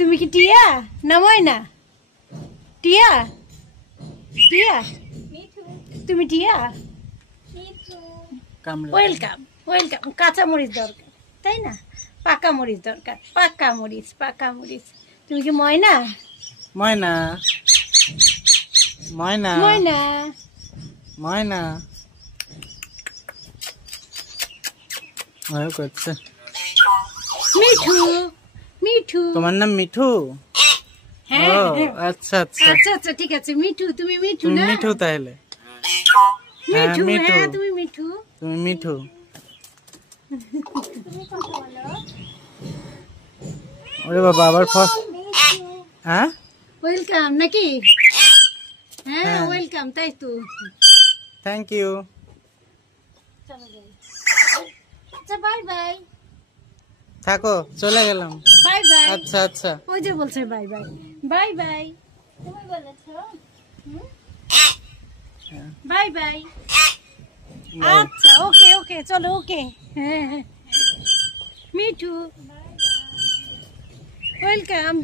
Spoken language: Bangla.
তুমি কি টিয়া না ময়না? টিয়া টিয়া তুমি টিয়া? Welcome welcome. কাঁচা মরিচ দরকার তাই না? পাকা মরিচ দরকার। পাকা মরিচ পাকা মরিচ। তুমি কি ময়না? ময়না ময়না ময়না ময়না করছে। মিঠু মিঠু। তোমার নাম মিঠু? হ্যাঁ ও হ্যাঁ। আচ্ছা আচ্ছা আচ্ছা আচ্ছা ঠিক আছে। মিঠু তুমি মিঠু তুমি না? মিঠু তাহলে? মিঠু মিঠু। হ্যাঁ তুমি মিঠু। তুমি মিঠু। ওরে বাবা আবার হ্যাঁ ওয়েলকাম নাকি? হ্যাঁ হ্যাঁ। ওয়েলকাম তাই তো। Thank you. চলো যাই। আচ্ছা বাই বাই। থাকো চলে গেলাম। Bye bye. আচ্ছা আচ্ছা ওই যে বলছে বাই বাই। বাই বাই তুমি বলেছো বাই বাই। আচ্ছা ওকে ওকে চলো ওকে। হ্যাঁ হ্যাঁ মিঠু ওয়েলকাম।